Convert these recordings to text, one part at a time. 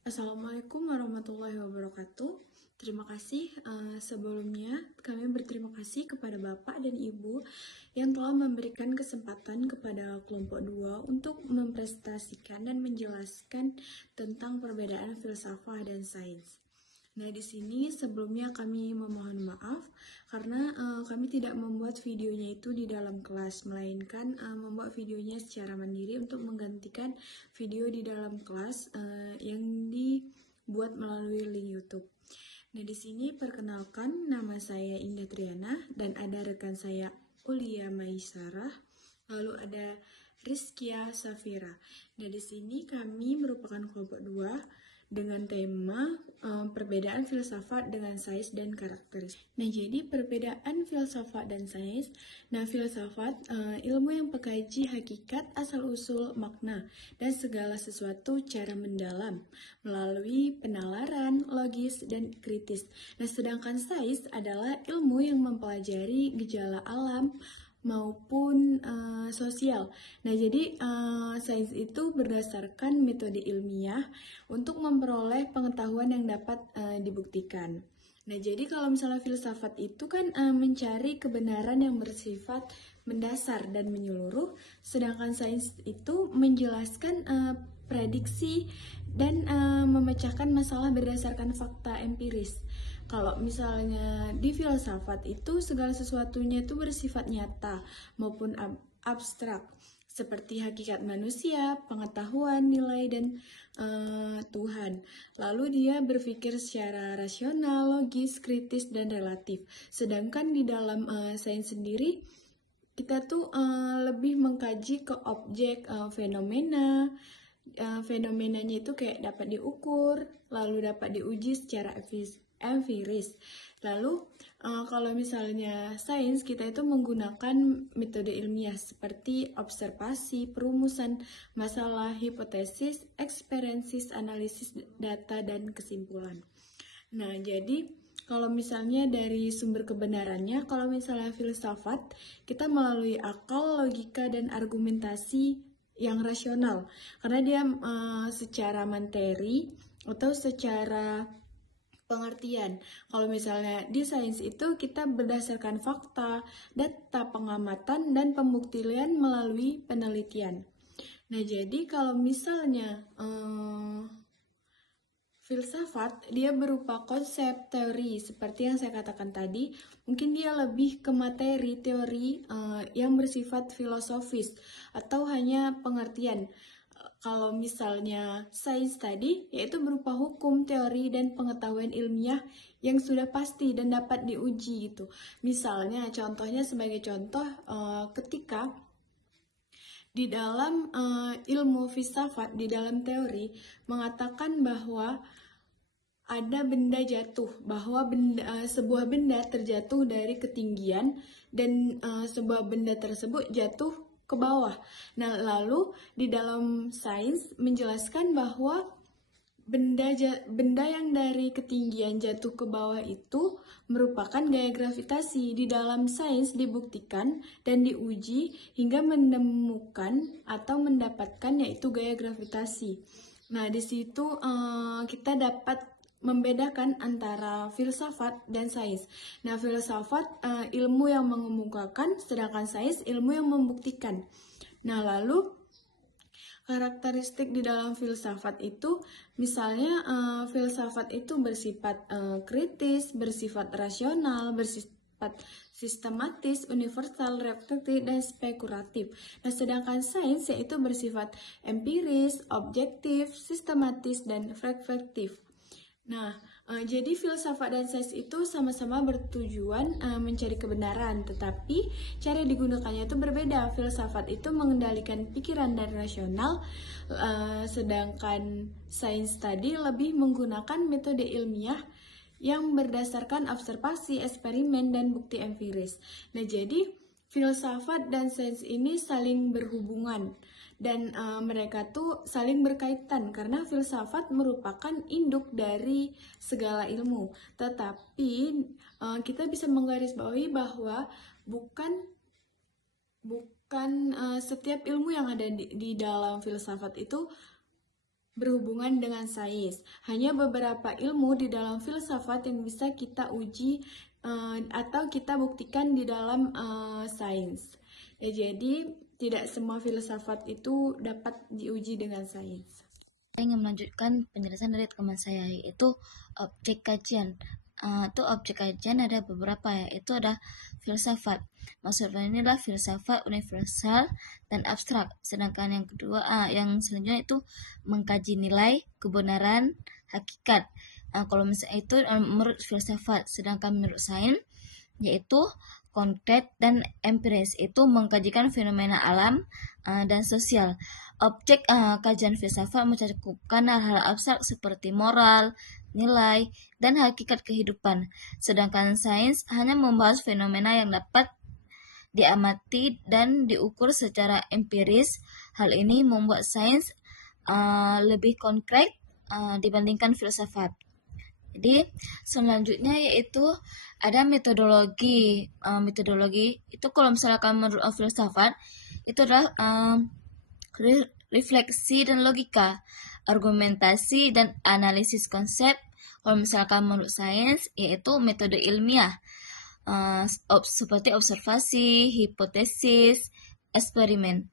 Assalamualaikum warahmatullahi wabarakatuh. Terima kasih. Sebelumnya kami berterima kasih kepada Bapak dan Ibu yang telah memberikan kesempatan kepada kelompok 2 untuk mempresentasikan dan menjelaskan tentang perbedaan filsafat dan sains. Nah, di sini sebelumnya kami memohon maaf karena kami tidak membuat videonya itu di dalam kelas, melainkan membuat videonya secara mandiri untuk menggantikan video di dalam kelas yang dibuat melalui link YouTube. Nah, di sini perkenalkan, nama saya Indah Triana dan ada rekan saya Ulia Maisarah, lalu ada Rizkia Safira. Nah, di sini kami merupakan kelompok 2 dengan tema perbedaan filsafat dengan sains dan karakteristik. Nah, jadi perbedaan filsafat dan sains. Nah, filsafat ilmu yang mengkaji hakikat, asal-usul, makna, dan segala sesuatu cara mendalam melalui penalaran, logis, dan kritis. Nah, sedangkan sains adalah ilmu yang mempelajari gejala alam maupun sosial. Nah, jadi sains itu berdasarkan metode ilmiah untuk memperoleh pengetahuan yang dapat dibuktikan. Nah, jadi kalau misalnya filsafat itu kan mencari kebenaran yang bersifat mendasar dan menyeluruh, sedangkan sains itu menjelaskan prediksi dan memecahkan masalah berdasarkan fakta empiris. Kalau misalnya di filsafat itu segala sesuatunya itu bersifat nyata maupun abstrak, seperti hakikat manusia, pengetahuan, nilai, dan Tuhan. Lalu dia berpikir secara rasional, logis, kritis, dan relatif. Sedangkan di dalam sains sendiri, kita tuh lebih mengkaji ke objek, fenomena. Fenomenanya itu kayak dapat diukur, lalu dapat diuji secara empiris. Lalu kalau misalnya sains, kita itu menggunakan metode ilmiah seperti observasi, perumusan masalah, hipotesis, eksperiensis, analisis data, dan kesimpulan. Nah, jadi kalau misalnya dari sumber kebenarannya, kalau misalnya filsafat, kita melalui akal, logika, dan argumentasi yang rasional. Karena dia secara materi atau secara pengertian. Kalau misalnya di sains itu kita berdasarkan fakta, data pengamatan, dan pembuktian melalui penelitian. Nah, jadi kalau misalnya filsafat, dia berupa konsep teori seperti yang saya katakan tadi. Mungkin dia lebih ke materi teori yang bersifat filosofis atau hanya pengertian. Kalau misalnya sains tadi, yaitu berupa hukum, teori, dan pengetahuan ilmiah yang sudah pasti dan dapat diuji gitu. Misalnya, contohnya sebagai contoh, ketika di dalam ilmu filsafat, di dalam teori, mengatakan bahwa ada benda jatuh, bahwa sebuah benda terjatuh dari ketinggian dan sebuah benda tersebut jatuh ke bawah. Nah, lalu di dalam sains menjelaskan bahwa benda yang dari ketinggian jatuh ke bawah itu merupakan gaya gravitasi. Di dalam sains dibuktikan dan diuji hingga menemukan atau mendapatkan yaitu gaya gravitasi. Nah, di situ kita dapat membedakan antara filsafat dan sains. Nah, filsafat ilmu yang mengemukakan, sedangkan sains ilmu yang membuktikan. Nah, lalu karakteristik di dalam filsafat itu, misalnya filsafat itu bersifat kritis, bersifat rasional, bersifat sistematis, universal, reflektif, dan spekulatif. Nah, sedangkan sains yaitu bersifat empiris, objektif, sistematis, dan reflektif. Nah, jadi filsafat dan sains itu sama-sama bertujuan mencari kebenaran, tetapi cara digunakannya itu berbeda. Filsafat itu mengendalikan pikiran dan rasional, sedangkan sains tadi lebih menggunakan metode ilmiah yang berdasarkan observasi, eksperimen, dan bukti empiris. Nah, jadi filsafat dan sains ini saling berhubungan dan mereka tuh saling berkaitan karena filsafat merupakan induk dari segala ilmu. Tetapi kita bisa menggarisbawahi bahwa bukan setiap ilmu yang ada di dalam filsafat itu berhubungan dengan sains. Hanya beberapa ilmu di dalam filsafat yang bisa kita uji atau kita buktikan di dalam sains. Ya, jadi tidak semua filsafat itu dapat diuji dengan sains. Saya ingin melanjutkan penjelasan dari teman saya, yaitu objek kajian. Itu objek kajian ada beberapa, yaitu ada filsafat. Maksudnya ini adalah filsafat universal dan abstrak. Sedangkan yang kedua, yang selanjutnya itu mengkaji nilai, kebenaran, hakikat. Kalau misalnya itu menurut filsafat, sedangkan menurut sains yaitu konkret dan empiris, itu mengkajikan fenomena alam dan sosial. Objek kajian filsafat mencukupkan hal-hal abstrak seperti moral, nilai, dan hakikat kehidupan. Sedangkan sains hanya membahas fenomena yang dapat diamati dan diukur secara empiris. Hal ini membuat sains lebih konkret dibandingkan filsafat. Jadi selanjutnya yaitu ada metodologi. Metodologi itu kalau misalkan menurut filsafat itu adalah refleksi dan logika, argumentasi dan analisis konsep. Kalau misalkan menurut sains yaitu metode ilmiah, seperti observasi, hipotesis, eksperimen.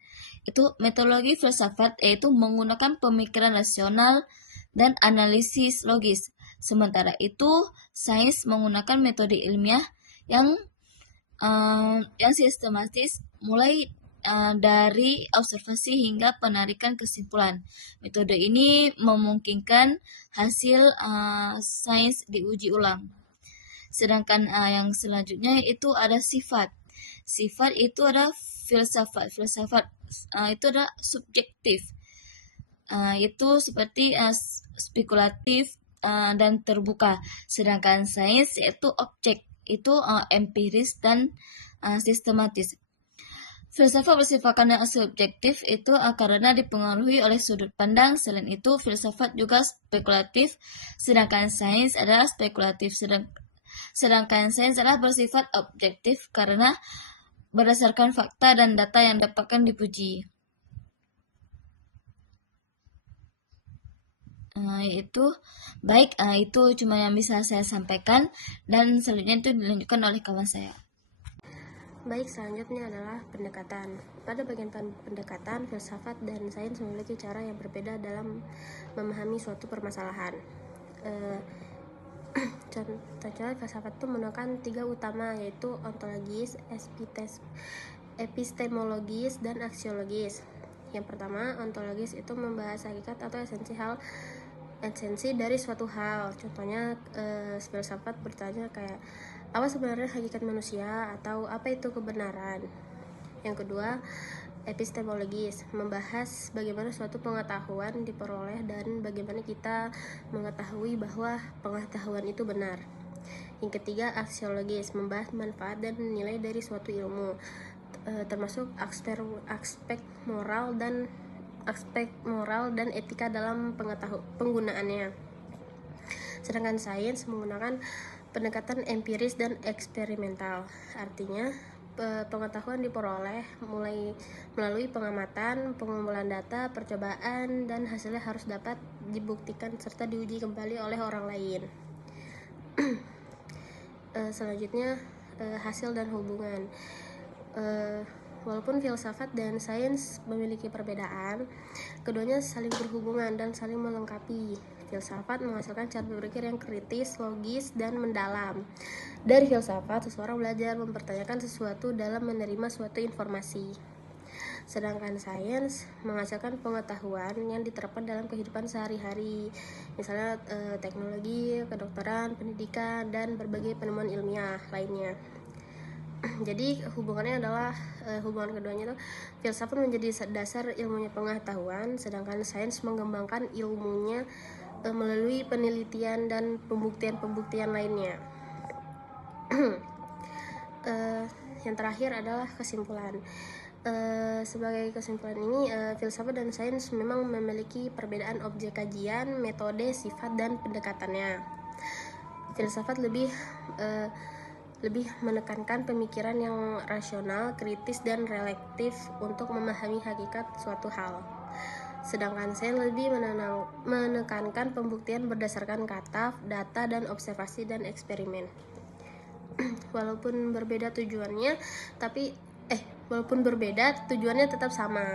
Itu metodologi filsafat yaitu menggunakan pemikiran rasional dan analisis logis. Sementara itu, sains menggunakan metode ilmiah yang sistematis, mulai dari observasi hingga penarikan kesimpulan. Metode ini memungkinkan hasil sains diuji ulang. Sedangkan yang selanjutnya itu ada sifat. Sifat itu ada filsafat. Filsafat itu ada subjektif. Itu seperti spekulatif dan terbuka. Sedangkan sains yaitu objek, itu empiris dan sistematis. Filsafat bersifat subjektif itu karena dipengaruhi oleh sudut pandang. Selain itu, filsafat juga spekulatif, sedangkan sains adalah spekulatif. Sedangkan sains adalah bersifat objektif karena berdasarkan fakta dan data yang dapatkan dipuji. Itu baik, itu cuma yang bisa saya sampaikan, dan selanjutnya itu dilanjutkan oleh kawan saya. Baik, selanjutnya adalah pendekatan. Pada bagian pendekatan, filsafat dan sains memiliki cara yang berbeda dalam memahami suatu permasalahan. Contohnya, filsafat itu menggunakan 3 utama, yaitu ontologis, epistemologis, dan aksiologis. Yang pertama, ontologis itu membahas hakikat atau esensi dari suatu hal. Contohnya, filsafat bertanya kayak apa sebenarnya hakikat manusia atau apa itu kebenaran. Yang kedua, epistemologis membahas bagaimana suatu pengetahuan diperoleh dan bagaimana kita mengetahui bahwa pengetahuan itu benar. Yang ketiga, aksiologis membahas manfaat dan nilai dari suatu ilmu, termasuk aspek moral dan etika dalam penggunaannya. Sedangkan sains menggunakan pendekatan empiris dan eksperimental. Artinya, pengetahuan diperoleh melalui pengamatan, pengumpulan data, percobaan, dan hasilnya harus dapat dibuktikan serta diuji kembali oleh orang lain. Selanjutnya, hasil dan hubungan. Walaupun filsafat dan sains memiliki perbedaan, keduanya saling berhubungan dan saling melengkapi. Filsafat menghasilkan cara berpikir yang kritis, logis, dan mendalam. Dari filsafat, seseorang belajar mempertanyakan sesuatu dalam menerima suatu informasi. Sedangkan sains menghasilkan pengetahuan yang diterapkan dalam kehidupan sehari-hari, misalnya teknologi, kedokteran, pendidikan, dan berbagai penemuan ilmiah lainnya. Jadi hubungannya adalah hubungan keduanya itu, filsafat menjadi dasar ilmunya pengetahuan, sedangkan sains mengembangkan ilmunya melalui penelitian dan pembuktian lainnya. Yang terakhir adalah kesimpulan. Sebagai kesimpulan ini, filsafat dan sains memang memiliki perbedaan objek kajian, metode, sifat, dan pendekatannya. Filsafat lebih menekankan pemikiran yang rasional, kritis, dan reflektif untuk memahami hakikat suatu hal. sedangkan sains lebih menekankan pembuktian berdasarkan kata, data, dan observasi dan eksperimen. Walaupun berbeda tujuannya tetap sama,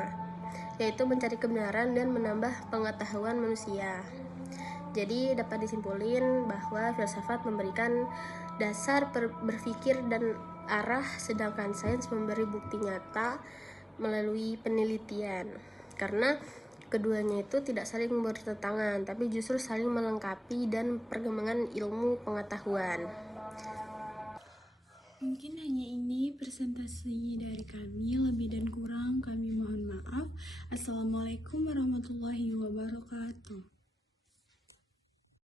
yaitu mencari kebenaran dan menambah pengetahuan manusia. Jadi dapat disimpulkan bahwa filsafat memberikan dasar berpikir dan arah, sedangkan sains memberi bukti nyata melalui penelitian. Karena keduanya itu tidak saling bertentangan, tapi justru saling melengkapi dan perkembangan ilmu pengetahuan. Mungkin hanya ini presentasinya dari kami, lebih dan kurang kami mohon maaf. Assalamualaikum warahmatullahi wabarakatuh.